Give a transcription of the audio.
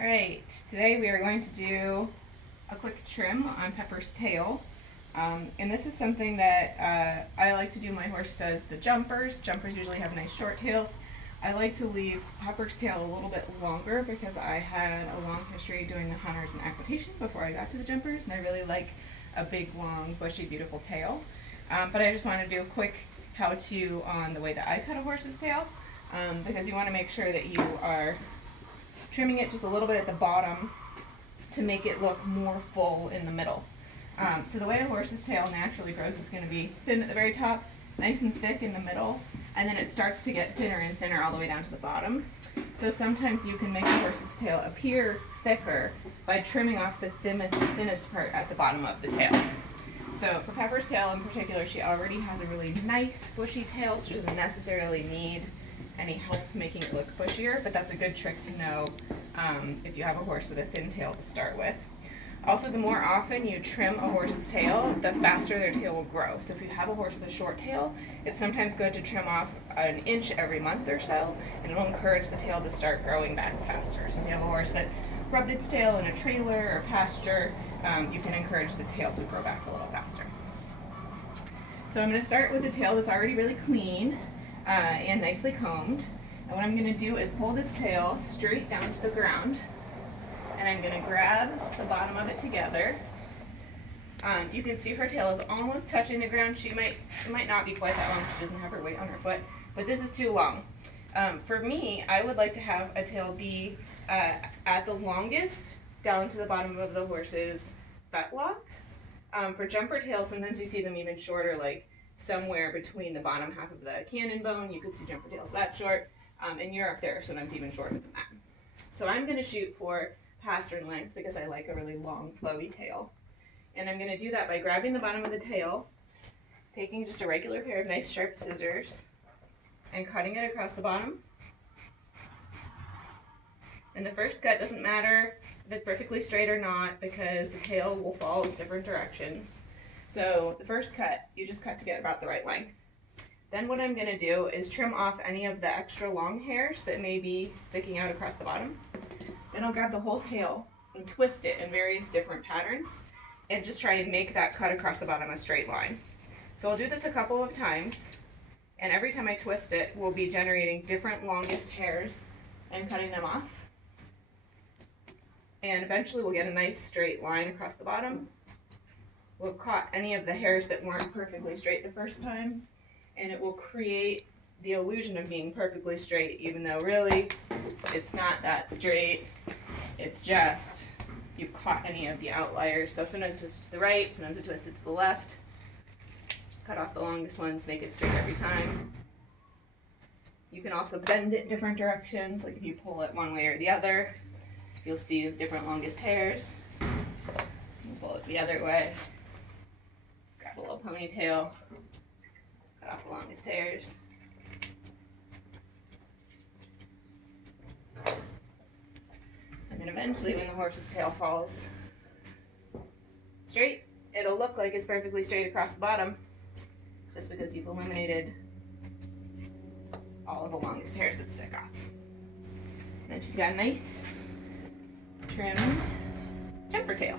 Alright, today we are going to do a quick trim on Pepper's tail. And this is something that I like to do. My horse does the jumpers. Jumpers usually have nice short tails. I like to leave Pepper's tail a little bit longer because I had a long history doing the hunters and equitation before I got to the jumpers, and I really like a big, long, bushy, beautiful tail. But I just want to do a quick how-to on the way that I cut a horse's tail, because you want to make sure that you are trimming it just a little bit at the bottom to make it look more full in the middle. So the way a horse's tail naturally grows, it's going to be thin at the very top, nice and thick in the middle, and then it starts to get thinner and thinner all the way down to the bottom. So sometimes you can make a horse's tail appear thicker by trimming off the thinnest part at the bottom of the tail. So for Pepper's tail in particular, she already has a really nice bushy tail, so she doesn't necessarily need any help making it look bushier, but that's a good trick to know if you have a horse with a thin tail to start with. Also, the more often you trim a horse's tail, the faster their tail will grow. So if you have a horse with a short tail, it's sometimes good to trim off an inch every month or so, and it'll encourage the tail to start growing back faster. So if you have a horse that rubbed its tail in a trailer or pasture, you can encourage the tail to grow back a little faster. So I'm going to start with a tail that's already really clean and nicely combed. And what I'm going to do is pull this tail straight down to the ground, and I'm going to grab the bottom of it together. You can see her tail is almost touching the ground. It might not be quite that long, she doesn't have her weight on her foot, but this is too long. For me, I would like to have a tail be at the longest down to the bottom of the horse's fetlocks. For jumper tails, sometimes you see them even shorter, like somewhere between the bottom half of the cannon bone. You could see jumper tails that short. In Europe, they're sometimes even shorter than that. So I'm going to shoot for pastern length because I like a really long, flowy tail. And I'm going to do that by grabbing the bottom of the tail, taking just a regular pair of nice sharp scissors, and cutting it across the bottom. And the first cut doesn't matter if it's perfectly straight or not, because the tail will fall in different directions. So the first cut, you just cut to get about the right length. Then what I'm going to do is trim off any of the extra long hairs that may be sticking out across the bottom. Then I'll grab the whole tail and twist it in various different patterns and just try and make that cut across the bottom a straight line. So I'll do this a couple of times, and every time I twist it, we'll be generating different longest hairs and cutting them off. And eventually we'll get a nice straight line across the bottom. We'll cut any of the hairs that weren't perfectly straight the first time, and it will create the illusion of being perfectly straight, even though really it's not that straight. It's just you've caught any of the outliers. So sometimes twist it to the right, sometimes I twist it to the left. Cut off the longest ones, make it straight every time. You can also bend it different directions, like if you pull it one way or the other, you'll see different longest hairs. You pull it the other way, grab a little ponytail, cut off the longest hairs. And then eventually when the horse's tail falls straight, it'll look like it's perfectly straight across the bottom, just because you've eliminated all of the longest hairs that stick off. And then she's got a nice trimmed jumper tail.